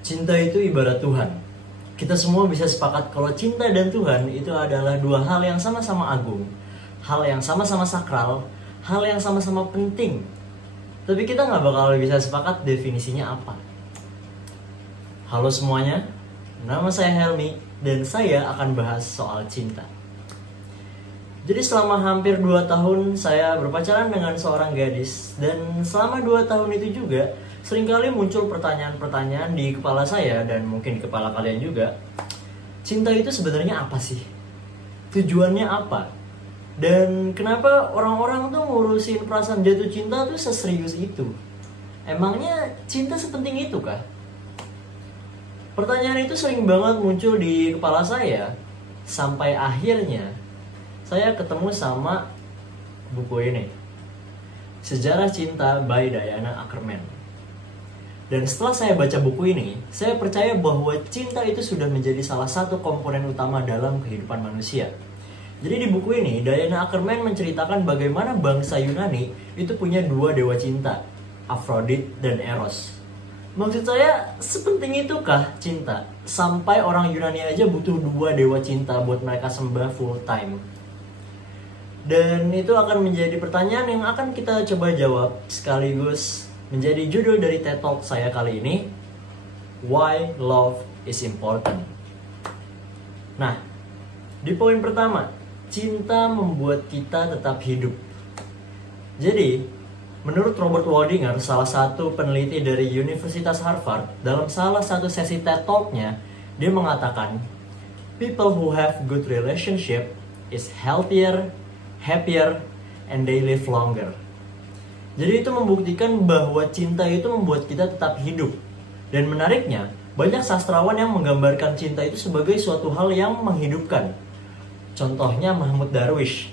Cinta itu ibarat Tuhan. Kita semua bisa sepakat kalau cinta dan Tuhan itu adalah dua hal yang sama-sama agung, hal yang sama-sama sakral, hal yang sama-sama penting. Tapi kita nggak bakal bisa sepakat definisinya apa. Halo semuanya, nama saya Helmi dan saya akan bahas soal cinta. Jadi selama hampir 2 tahun saya berpacaran dengan seorang gadis. Dan selama 2 tahun itu juga seringkali muncul pertanyaan-pertanyaan di kepala saya dan mungkin di kepala kalian juga. Cinta itu sebenarnya apa sih? Tujuannya apa? Dan kenapa orang-orang tuh ngurusin perasaan jatuh cinta tuh seserius itu? Emangnya cinta sepenting itu kah? Pertanyaan itu sering banget muncul di kepala saya. Sampai akhirnya saya ketemu sama buku ini, Sejarah Cinta by Diana Ackerman. Dan setelah saya baca buku ini, saya percaya bahwa cinta itu sudah menjadi salah satu komponen utama dalam kehidupan manusia. Jadi di buku ini, Diana Ackerman menceritakan bagaimana bangsa Yunani itu punya 2 dewa cinta, Aphrodite dan Eros. Maksud saya, sepenting itukah cinta? Sampai orang Yunani aja butuh 2 dewa cinta buat mereka sembah full time. Dan itu akan menjadi pertanyaan yang akan kita coba jawab, sekaligus menjadi judul dari TED Talk saya kali ini, Why Love is Important. Nah, di poin pertama, cinta membuat kita tetap hidup. Jadi, menurut Robert Waldinger, salah satu peneliti dari Universitas Harvard, dalam salah satu sesi TED Talk-nya, dia mengatakan, people who have good relationship is healthier, happier, and they live longer. Jadi itu membuktikan bahwa cinta itu membuat kita tetap hidup. Dan menariknya, banyak sastrawan yang menggambarkan cinta itu sebagai suatu hal yang menghidupkan. Contohnya Mahmud Darwish,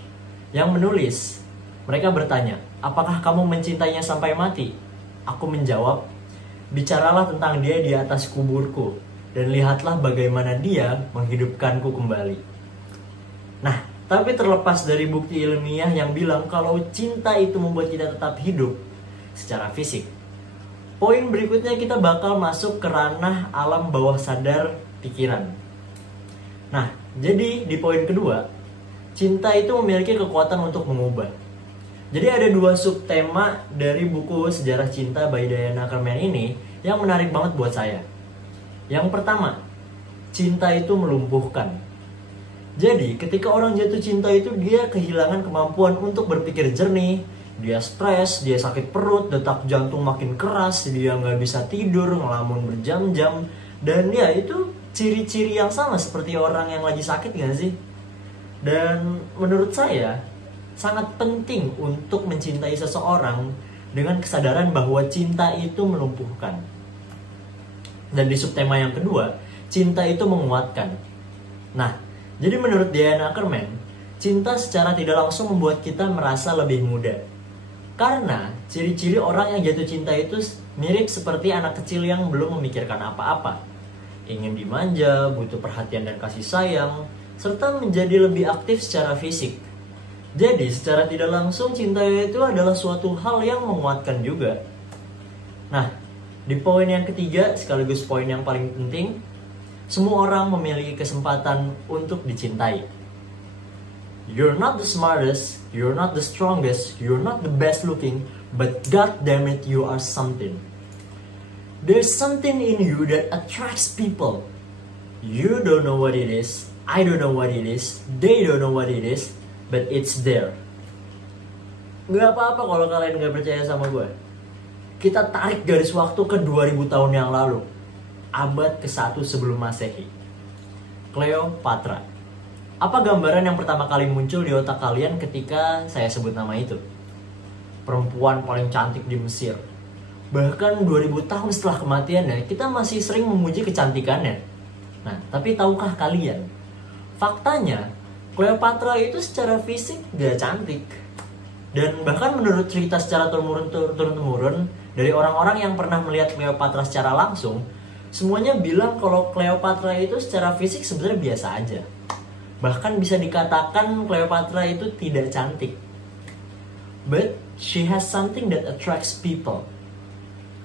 yang menulis, mereka bertanya, apakah kamu mencintainya sampai mati? Aku menjawab, bicaralah tentang dia di atas kuburku, dan lihatlah bagaimana dia menghidupkanku kembali. Nah, tapi terlepas dari bukti ilmiah yang bilang kalau cinta itu membuat kita tetap hidup secara fisik, poin berikutnya kita bakal masuk ke ranah alam bawah sadar pikiran. Nah, jadi di poin kedua, cinta itu memiliki kekuatan untuk mengubah. Jadi ada 2 subtema dari buku Sejarah Cinta by Diana Ackerman ini yang menarik banget buat saya. Yang pertama, cinta itu melumpuhkan. Jadi ketika orang jatuh cinta itu dia kehilangan kemampuan untuk berpikir jernih. Dia stres, dia sakit perut, detak jantung makin keras, dia nggak bisa tidur, ngelamun berjam-jam. Dan ya itu ciri-ciri yang sama seperti orang yang lagi sakit gak sih? Dan menurut saya sangat penting untuk mencintai seseorang dengan kesadaran bahwa cinta itu melumpuhkan. Dan di subtema yang kedua, cinta itu menguatkan. Nah, jadi menurut Diana Ackerman, cinta secara tidak langsung membuat kita merasa lebih muda. Karena ciri-ciri orang yang jatuh cinta itu mirip seperti anak kecil yang belum memikirkan apa-apa. Ingin dimanja, butuh perhatian dan kasih sayang, serta menjadi lebih aktif secara fisik. Jadi secara tidak langsung cinta itu adalah suatu hal yang menguatkan juga. Nah, di poin yang ketiga sekaligus poin yang paling penting, semua orang memiliki kesempatan untuk dicintai. You're not the smartest, you're not the strongest, you're not the best looking, but god damn it, you are something. There's something in you that attracts people. You don't know what it is, I don't know what it is, they don't know what it is, but it's there. Gak apa-apa kalau kalian gak percaya sama gue. Kita tarik garis waktu ke 2000 tahun yang lalu, abad ke-1 sebelum Masehi. Cleopatra. Apa gambaran yang pertama kali muncul di otak kalian ketika saya sebut nama itu? Perempuan paling cantik di Mesir. Bahkan 2000 tahun setelah kematiannya, kita masih sering memuji kecantikannya. Nah, tapi tahukah kalian? Faktanya, Cleopatra itu secara fisik gak cantik. Dan bahkan menurut cerita secara turun-temurun dari orang-orang yang pernah melihat Cleopatra secara langsung, semuanya bilang kalau Cleopatra itu secara fisik sebenarnya biasa aja. Bahkan bisa dikatakan Cleopatra itu tidak cantik. But she has something that attracts people.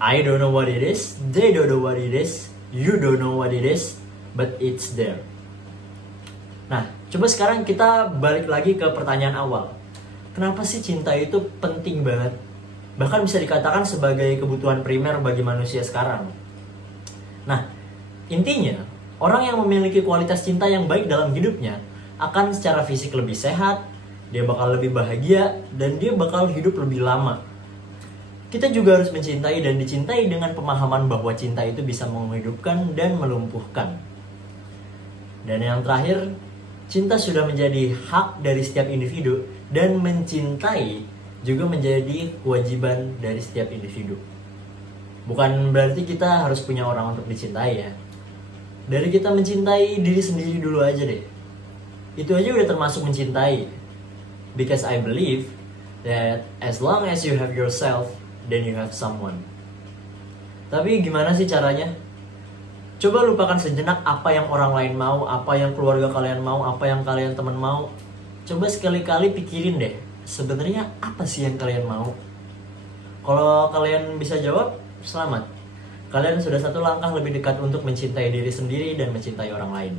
I don't know what it is, they don't know what it is, You don't know what it is, but it's there. Nah, coba sekarang kita balik lagi ke pertanyaan awal. Kenapa sih cinta itu penting banget? Bahkan bisa dikatakan sebagai kebutuhan primer bagi manusia sekarang. Nah, intinya, orang yang memiliki kualitas cinta yang baik dalam hidupnya akan secara fisik lebih sehat, dia bakal lebih bahagia, dan dia bakal hidup lebih lama. Kita juga harus mencintai dan dicintai dengan pemahaman bahwa cinta itu bisa menghidupkan dan melumpuhkan. Dan yang terakhir, cinta sudah menjadi hak dari setiap individu dan mencintai juga menjadi kewajiban dari setiap individu. Bukan berarti kita harus punya orang untuk dicintai ya. Dari kita mencintai diri sendiri dulu aja deh. Itu aja udah termasuk mencintai. Because I believe that as long as you have yourself, then you have someone. Tapi gimana sih caranya? Coba lupakan sejenak apa yang orang lain mau, apa yang keluarga kalian mau, apa yang kalian teman mau. Coba sekali-kali pikirin deh, sebenarnya apa sih yang kalian mau? Kalau kalian bisa jawab, selamat. Kalian sudah satu langkah lebih dekat untuk mencintai diri sendiri dan mencintai orang lain.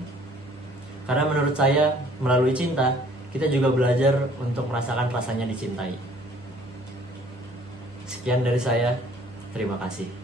Karena menurut saya, melalui cinta, kita juga belajar untuk merasakan rasanya dicintai. Sekian dari saya, terima kasih.